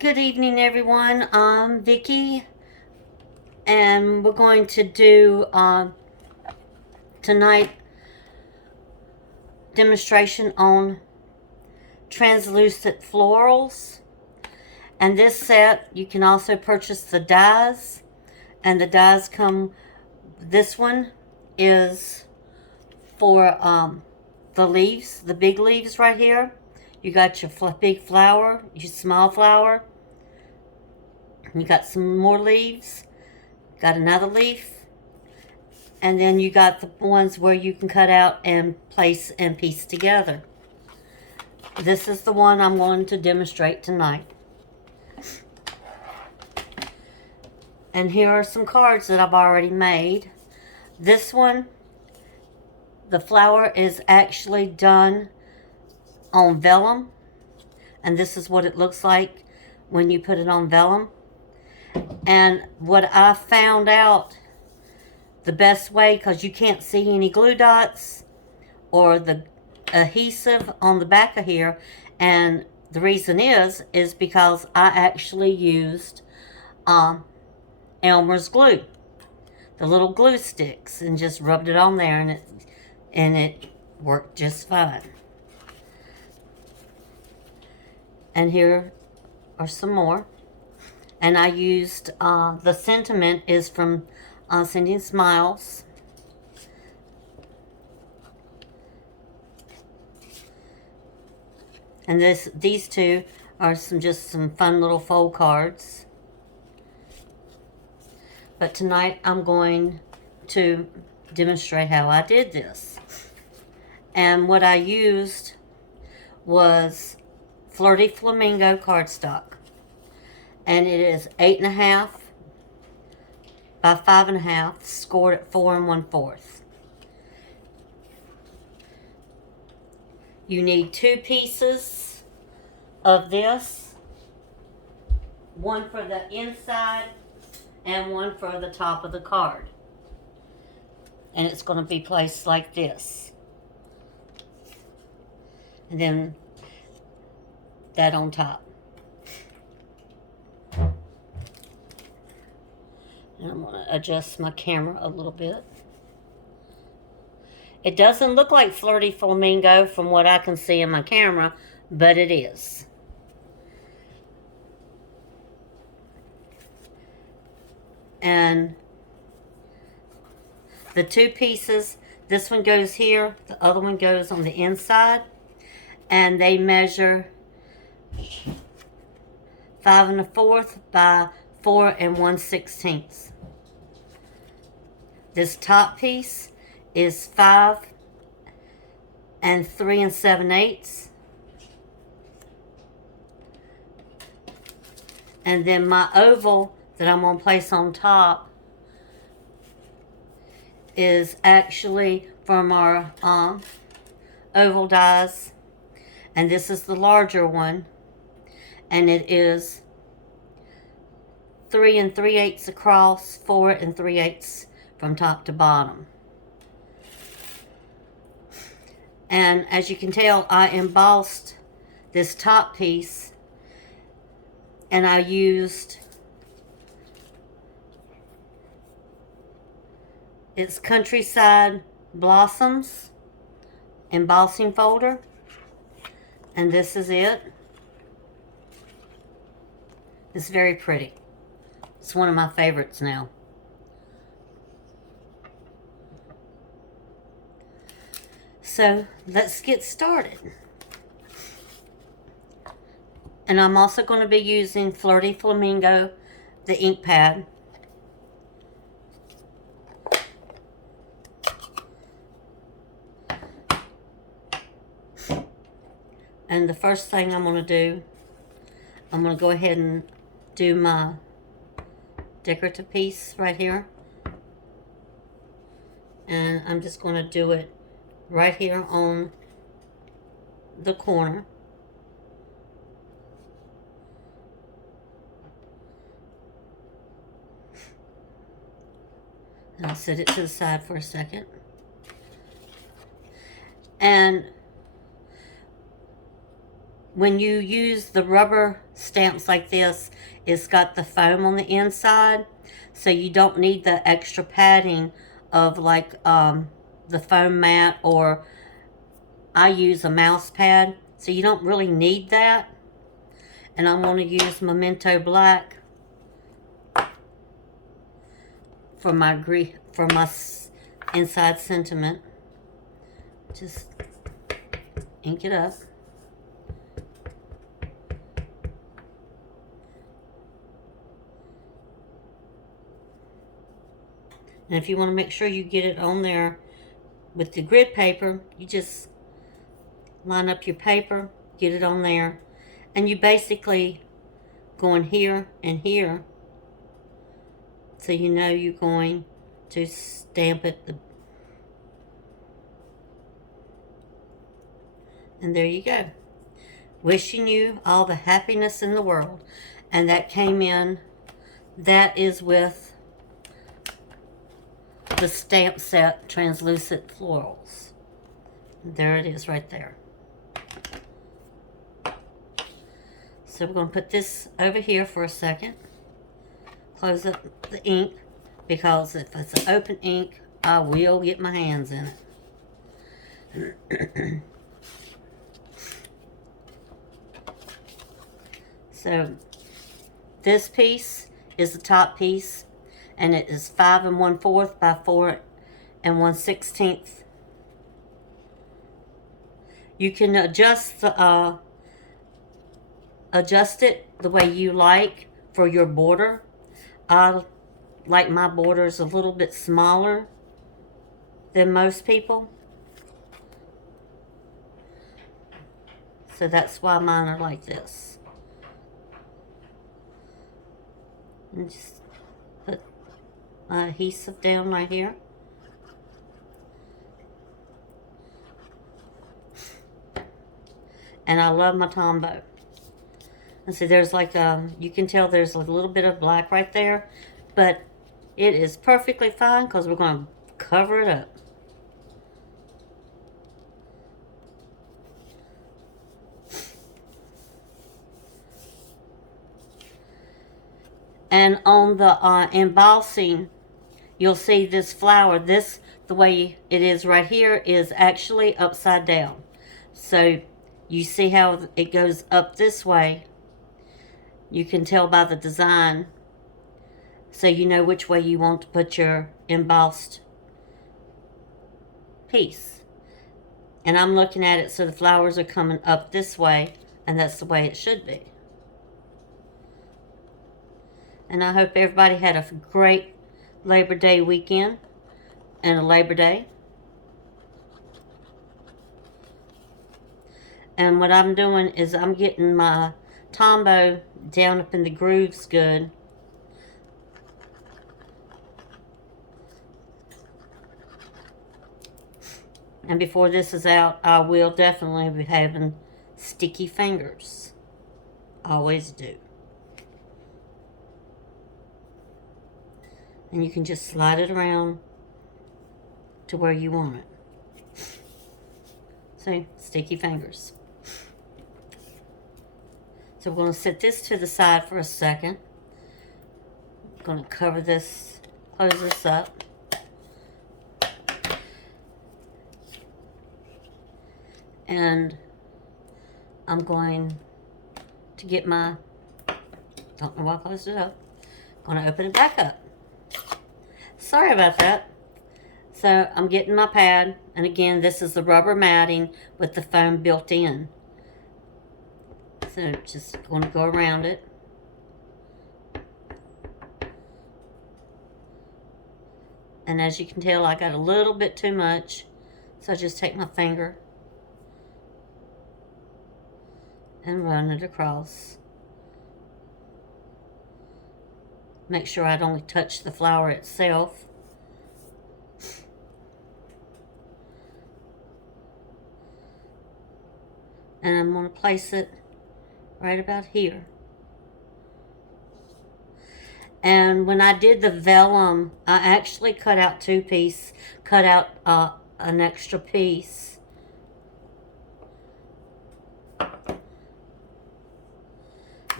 Good evening, everyone. I'm Vicky, and we're going to do tonight demonstration on translucent florals. And this set, you can also purchase the dies, and the dies come. This one is for the leaves, the big leaves right here. You got your big flower, your small flower. You got some more leaves. Got another leaf. And then you got the ones where you can cut out and place and piece together. This is the one I'm going to demonstrate tonight. And here are some cards that I've already made. This one, the flower is actually done on vellum. And this is what it looks like when you put it on vellum. And what I found out, the best way, because you can't see any glue dots or the adhesive on the back of here, and the reason is because I actually used Elmer's glue, the little glue sticks, and just rubbed it on there, and it worked just fine. And here are some more. And I used, the sentiment is from Sending Smiles. And these two are just some fun little fold cards. But tonight I'm going to demonstrate how I did this. And what I used was Flirty Flamingo cardstock. And it is 8.5 by 5.5, scored at 4 1/4. You need 2 pieces of this, one for the inside and one for the top of the card. And it's going to be placed like this. And then that on top. And I'm going to adjust my camera a little bit. It doesn't look like Flirty Flamingo from what I can see in my camera, but it is. And the 2 pieces, this one goes here, the other one goes on the inside, and they measure 5 1/4 by 4 1/16. This top piece is 5 3 7/8. And then my oval that I'm going to place on top is actually from our oval dies. And this is the larger one. And it is 3 3/8 across, 4 3/8 from top to bottom. And as you can tell, I embossed this top piece, and I used its Countryside Blossoms embossing folder, and this is it. It's very pretty. It's one of my favorites now. So let's get started. And I'm also going to be using Flirty Flamingo, the ink pad. And the first thing I'm going to do, I'm going to go ahead and do my decorative piece right here. And I'm just going to do it right here on the corner. And I'll set it to the side for a second. And when you use the rubber stamps like this, it's got the foam on the inside, so you don't need the extra padding of like the foam mat, or I use a mouse pad, so you don't really need that. And I'm going to use Memento Black for my inside sentiment. Just ink it up. And if you want to make sure you get it on there with the grid paper, you just line up your paper, get it on there, and you basically go in here and here, so you know you're going to stamp it. And there you go. Wishing you all the happiness in the world. And that came in, that is with the stamp set Translucent Florals. There it is right there. So we're going to put this over here for a second. Close up the ink, because if it's an open ink, I will get my hands in it. So this piece is the top piece, and it is 5 1/4 by 4 1/16. You can adjust it the way you like for your border. I like my borders a little bit smaller than most people, so that's why mine are like this. And just put my adhesive down right here. And I love my Tombow. And see, there's like you can tell there's a little bit of black right there, but it is perfectly fine because we're going to cover it up. And on the embossing, you'll see this flower, the way it is right here, is actually upside down. So you see how it goes up this way. You can tell by the design, so you know which way you want to put your embossed piece. And I'm looking at it so the flowers are coming up this way, and that's the way it should be. And I hope everybody had a great Labor Day weekend and a Labor Day. And what I'm doing is I'm getting my Tombow down up in the grooves good. And before this is out, I will definitely be having sticky fingers. Always do. And you can just slide it around to where you want it. See, sticky fingers. So we're going to set this to the side for a second. I'm going to cover this, close this up. And I'm going to get my, don't know why I closed it up. I'm going to open it back up. Sorry about that. So I'm getting my pad, and again, this is the rubber matting with the foam built in. So just going to go around it. And as you can tell, I got a little bit too much, so I just take my finger and run it across. Make sure I'd only touch the flower itself. And I'm going to place it right about here. And when I did the vellum, I actually cut out cut out an extra piece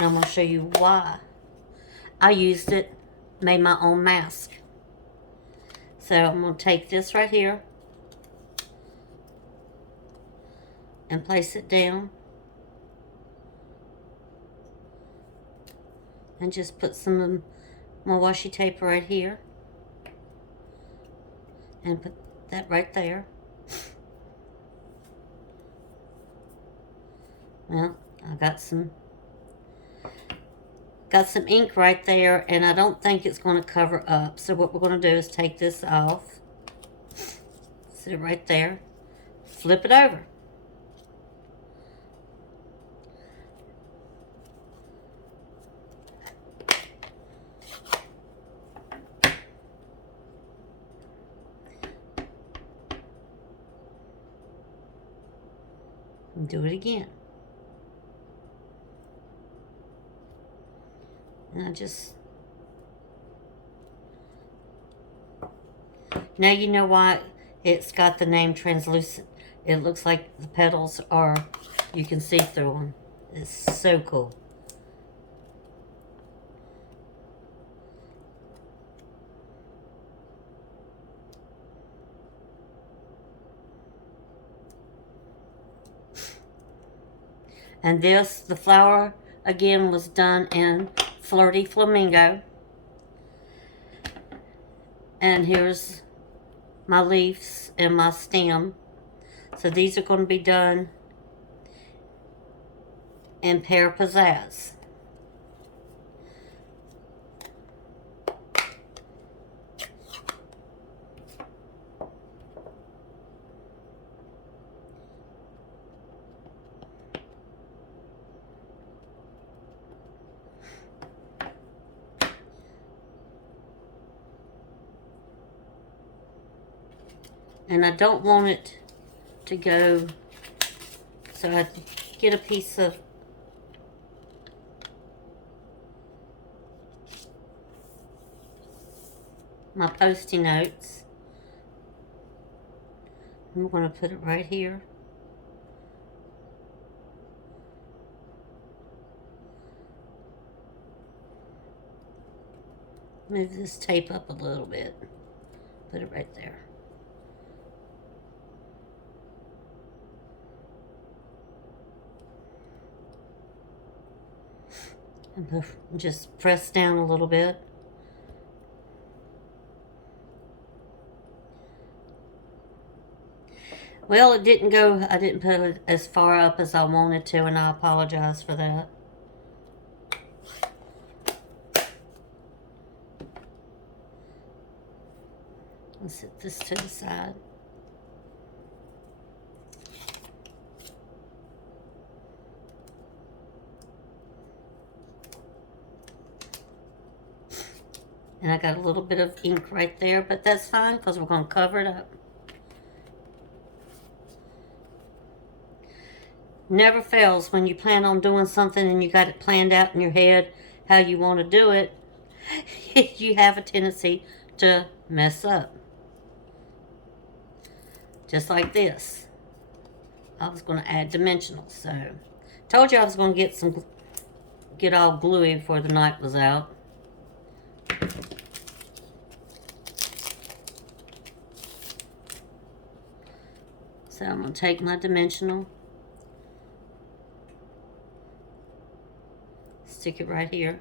And I'm going to show you why I used it, made my own mask. So I'm going to take this right here and place it down. And just put some of my washi tape right here. And put that right there. Well, I got some ink right there, and I don't think it's going to cover up. So what we're going to do is take this off. Sit it right there. Flip it over. And do it again. And I just... Now you know why it's got the name translucent. It looks like the petals are... You can see through them. It's so cool. And this, the flower, again, was done in Flirty Flamingo. And here's my leaves and my stem. So these are going to be done in Pear Pizzazz. And I don't want it to go, so I get a piece of my Post-it notes. I'm going to put it right here. Move this tape up a little bit. Put it right there. And just press down a little bit. Well, it didn't go, I didn't put it as far up as I wanted to, and I apologize for that. Let's set this to the side. And I got a little bit of ink right there, but that's fine because we're going to cover it up. Never fails when you plan on doing something and you got it planned out in your head how you want to do it. You have a tendency to mess up. Just like this. I was going to add dimensionals, so told you I was going to get all gluey before the night was out. So I'm going to take my dimensional, stick it right here.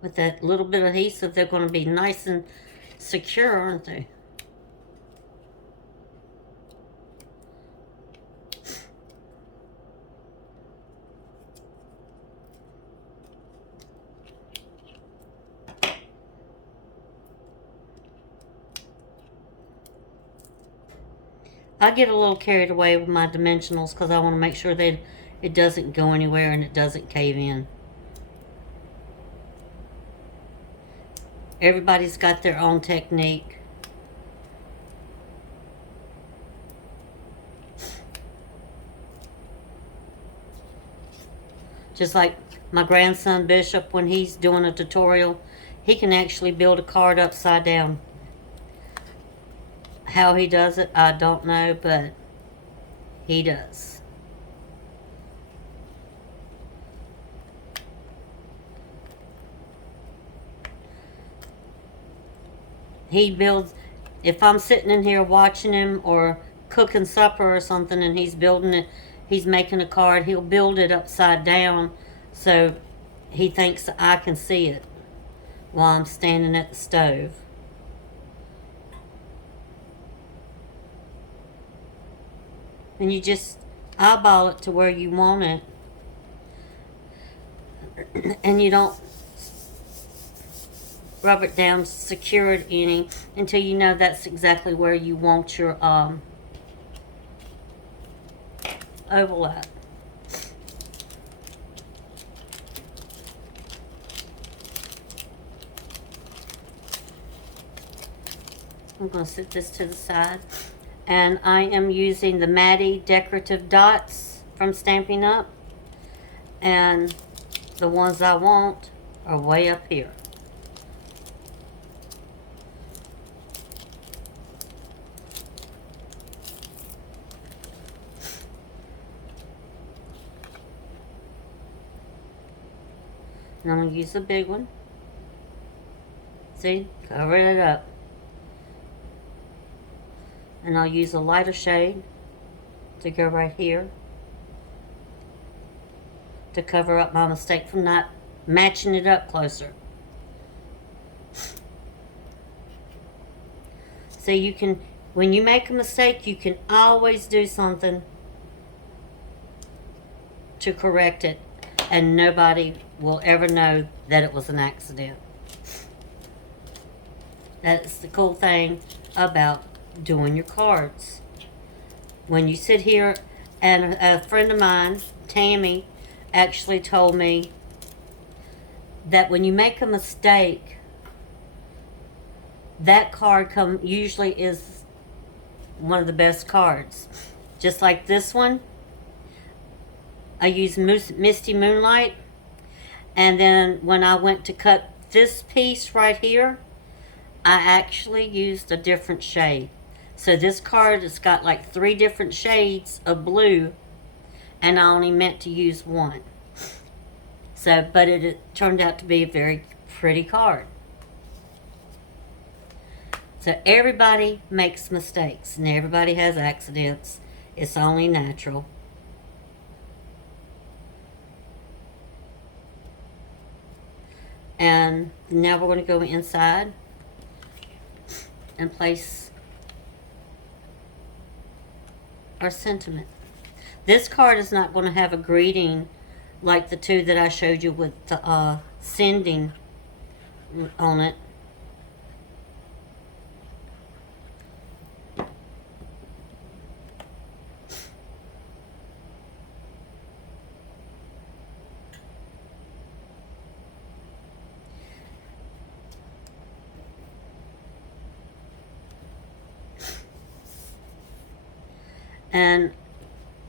With that little bit of adhesive, they're going to be nice and secure, aren't they? I get a little carried away with my dimensionals because I want to make sure that it doesn't go anywhere and it doesn't cave in. Everybody's got their own technique. Just like my grandson Bishop, when he's doing a tutorial, he can actually build a card upside down. How he does it, I don't know, but he does. He builds, if I'm sitting in here watching him or cooking supper or something and he's building it, he's making a card, he'll build it upside down so he thinks I can see it while I'm standing at the stove. And you just eyeball it to where you want it. And you don't rub it down, secure it any until you know that's exactly where you want your oval at. I'm going to set this to the side. And I am using the Maddie decorative dots from Stampin' Up. And the ones I want are way up here. And I'm going to use the big one. See? Cover it up. And I'll use a lighter shade to go right here to cover up my mistake from not matching it up closer. So you can, when you make a mistake, you can always do something to correct it, and nobody will ever know that it was an accident. That's the cool thing about doing your cards. When you sit here, and a friend of mine, Tammy, actually told me that when you make a mistake, that card usually is one of the best cards. Just like this one, I used Misty Moonlight, and then when I went to cut this piece right here, I actually used a different shade. So this card has got like 3 different shades of blue, and I only meant to use one. So, but it turned out to be a very pretty card. So everybody makes mistakes, and everybody has accidents. It's only natural. And now we're going to go inside and place our sentiment. This card is not going to have a greeting like the 2 that I showed you with the sending on it. And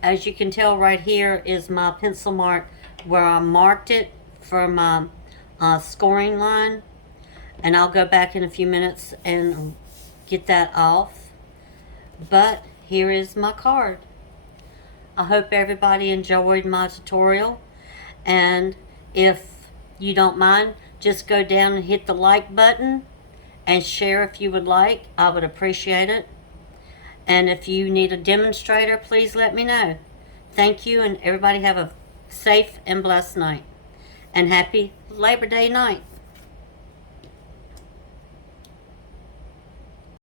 as you can tell, right here is my pencil mark where I marked it for my scoring line. And I'll go back in a few minutes and get that off. But here is my card. I hope everybody enjoyed my tutorial. And if you don't mind, just go down and hit the like button and share if you would like. I would appreciate it. And if you need a demonstrator, please let me know. Thank you, and everybody have a safe and blessed night. And happy Labor Day night.